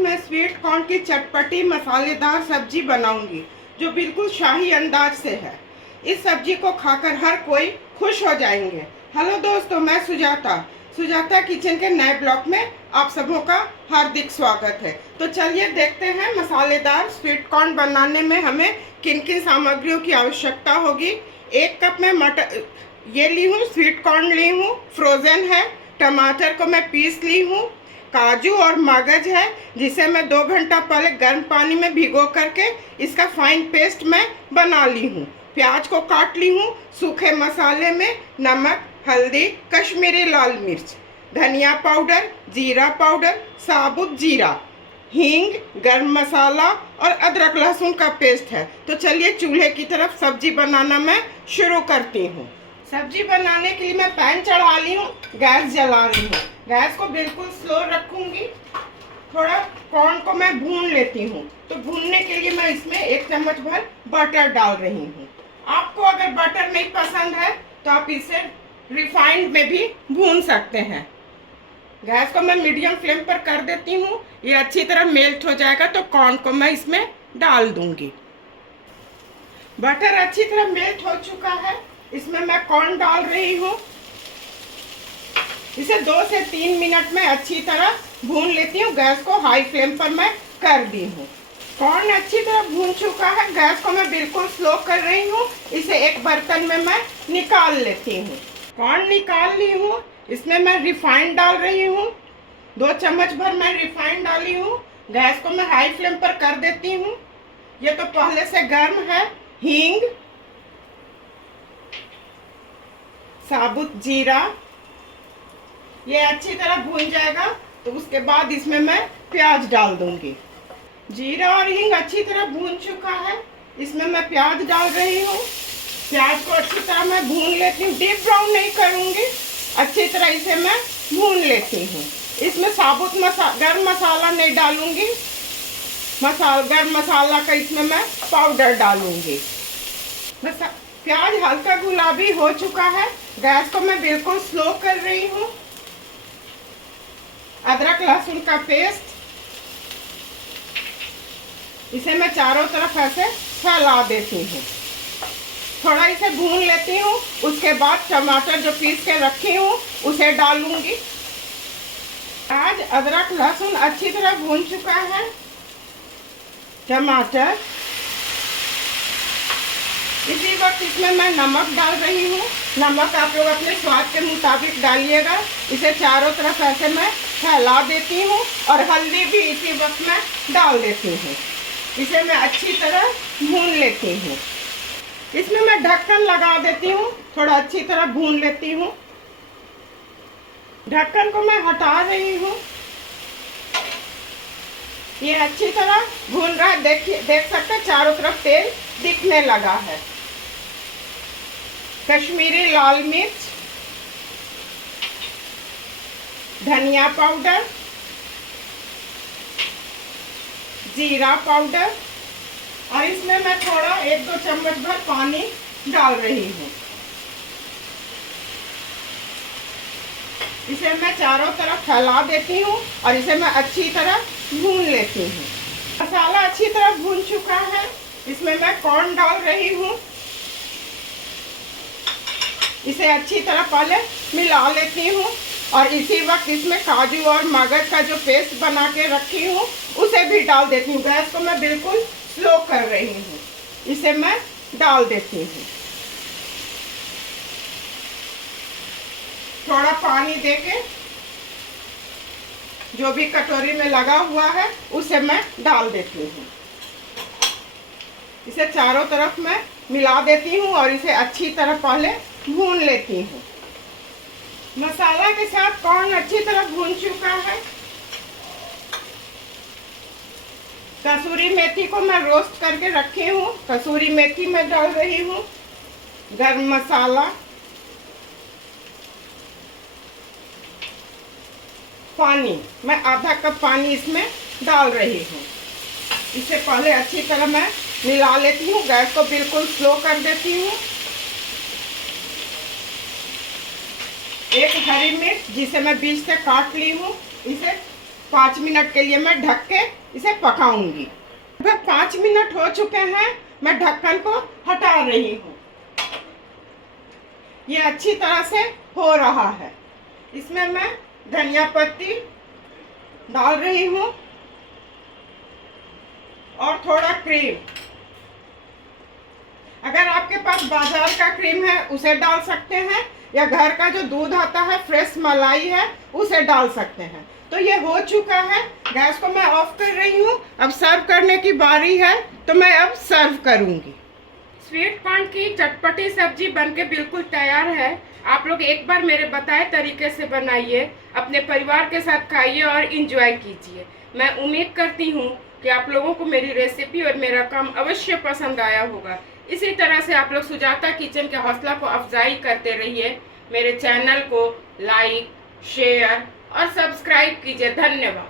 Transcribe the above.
मैं sweet corn की चटपटी मसालेदार सब्जी बनाऊंगी जो बिल्कुल शाही अंदाज से है। इस सब्जी को खाकर हर कोई खुश हो जाएंगे। हेलो दोस्तों, मैं सुजाता किचन के नए ब्लॉग में आप सबों का हार्दिक स्वागत है। तो चलिए देखते हैं मसालेदार स्वीट कॉर्न बनाने में हमें किन किन सामग्रियों की आवश्यकता होगी। 1 कप में मटर ये ली हूँ, स्वीट कॉर्न ली हूँ, फ्रोज़न है। टमाटर को मैं पीस ली हूँ। काजू और मगज है जिसे मैं 2 घंटा पहले गर्म पानी में भिगो करके इसका फाइन पेस्ट मैं बना ली हूँ। प्याज को काट ली हूँ। सूखे मसाले में नमक, हल्दी, कश्मीरी लाल मिर्च, धनिया पाउडर, जीरा पाउडर, साबुत जीरा, हींग, गरम मसाला और अदरक लहसुन का पेस्ट है। तो चलिए चूल्हे की तरफ सब्जी बनाना मैं शुरू करती हूँ। सब्जी बनाने के लिए मैं पैन चढ़ा ली हूँ, गैस जला रही हूँ। गैस को बिल्कुल स्लो रखूँगी। थोड़ा कॉर्न को मैं भून लेती हूँ। तो भूनने के लिए मैं इसमें 1 चम्मच भर बटर डाल रही हूँ। आपको अगर बटर नहीं पसंद है तो आप इसे रिफाइंड में भी भून सकते हैं। गैस को मैं मीडियम फ्लेम पर कर देती हूँ। ये अच्छी तरह मेल्ट हो जाएगा तो कॉर्न को मैं इसमें डाल दूंगी। बटर अच्छी तरह मेल्ट हो चुका है। इसमें मैं कॉर्न डाल रही हूँ। इसे 2 से 3 मिनट में अच्छी तरह भून लेती हूँ। गैस को हाई फ्लेम पर मैं कर दी हूँ। कॉर्न अच्छी तरह भून चुका है। गैस को मैं बिल्कुल स्लो कर रही हूँ। इसे एक बर्तन में मैं निकाल लेती हूँ। कॉर्न निकाल ली हूँ। इसमें मैं रिफाइंड डाल रही हूँ। 2 चम्मच भर मैं रिफाइंड डाली हूँ। गैस को मैं हाई फ्लेम पर कर देती हूँ। ये तो पहले से गर्म है। हींग, साबुत जीरा, ये अच्छी तरह भून जाएगा तो उसके बाद इसमें मैं प्याज डाल दूंगी। जीरा और हींग अच्छी तरह भून चुका है। इसमें मैं प्याज डाल रही हूँ। प्याज को अच्छी तरह मैं भून लेती हूँ। डीप ब्राउन नहीं करूँगी, अच्छी तरह इसे मैं भून लेती हूँ। इसमें साबुत गरम मसाला नहीं डालूंगी। गरम मसाला का इसमें मैं पाउडर डालूंगी। प्याज हल्का गुलाबी हो चुका है। गैस को मैं बिल्कुल स्लो कर रही हूँ। अदरक लहसुन का पेस्ट, इसे मैं चारों तरफ ऐसे फैला देती हूँ। थोड़ा इसे भून लेती हूँ। उसके बाद टमाटर जो पीस के रखी हूँ उसे डालूंगी। आज अदरक लहसुन अच्छी तरह भून चुका है। टमाटर, इसी वक्त इसमें मैं नमक डाल रही हूँ। नमक आप लोग अपने स्वाद के मुताबिक डालिएगा। इसे चारों तरफ ऐसे मैं फैला देती हूँ और हल्दी भी इसी वक्त मैं डाल देती हूँ। इसे मैं अच्छी तरह भून लेती हूँ। इसमें मैं ढक्कन लगा देती हूँ। थोड़ा अच्छी तरह भून लेती हूँ। ढक्कन को मैं हटा रही हूँ। ये अच्छी तरह भून रहा है। देख सकते हैं चारों तरफ तेल दिखने लगा है। कश्मीरी लाल मिर्च, धनिया पाउडर, जीरा पाउडर और इसमें मैं थोड़ा 1-2 चम्मच भर पानी डाल रही हूँ। इसे मैं चारों तरफ फैला देती हूँ और इसे मैं अच्छी तरह भून लेती हूँ। मसाला अच्छी तरह भून चुका है। इसमें मैं कॉर्न डाल रही हूँ। इसे अच्छी तरह पहले मिला लेती हूँ और इसी वक्त इसमें काजू और मगज का जो पेस्ट बना के रखी हूँ उसे भी डाल देती हूँ। गैस को मैं बिल्कुल स्लो कर रही हूँ। इसे मैं डाल देती हूँ। थोड़ा पानी देके जो भी कटोरी में लगा हुआ है उसे मैं डाल देती हूँ। इसे चारों तरफ मैं मिला देती हूँ और इसे अच्छी तरह पहले भून लेती हूँ। मसाला के साथ कॉर्न अच्छी तरह भून चुका है। कसूरी मेथी को मैं रोस्ट करके रखी हूँ। कसूरी मेथी मैं डाल रही हूँ। गरम मसाला, पानी, मैं आधा कप पानी इसमें डाल रही हूँ। इसे पहले अच्छी तरह मैं मिला लेती हूँ। गैस को बिल्कुल स्लो कर देती हूँ। 1 हरी मिर्च जिसे मैं बीच से काट ली हूँ, इसे 5 मिनट के लिए मैं ढक के इसे पकाऊंगी। लगभग 5 मिनट हो चुके हैं, मैं ढक्कन को हटा रही हूँ। ये अच्छी तरह से हो रहा है। इसमें मैं धनिया पत्ती डाल रही हूँ और थोड़ा क्रीम। अगर आपके पास बाजार का क्रीम है उसे डाल सकते हैं, या घर का जो दूध आता है, फ्रेश मलाई है, उसे डाल सकते हैं। तो ये हो चुका है, गैस को मैं ऑफ कर रही हूँ। अब सर्व करने की बारी है, तो मैं अब सर्व करूँगी। स्वीट कॉर्न की चटपटी सब्जी बनके बिल्कुल तैयार है। आप लोग एक बार मेरे बताए तरीके से बनाइए, अपने परिवार के साथ खाइए और इंजॉय कीजिए। मैं उम्मीद करती हूँ कि आप लोगों को मेरी रेसिपी और मेरा काम अवश्य पसंद आया होगा। इसी तरह से आप लोग सुजाता किचन के हौसला को अफजाई करते रहिए। मेरे चैनल को लाइक, शेयर और सब्सक्राइब कीजिए। धन्यवाद।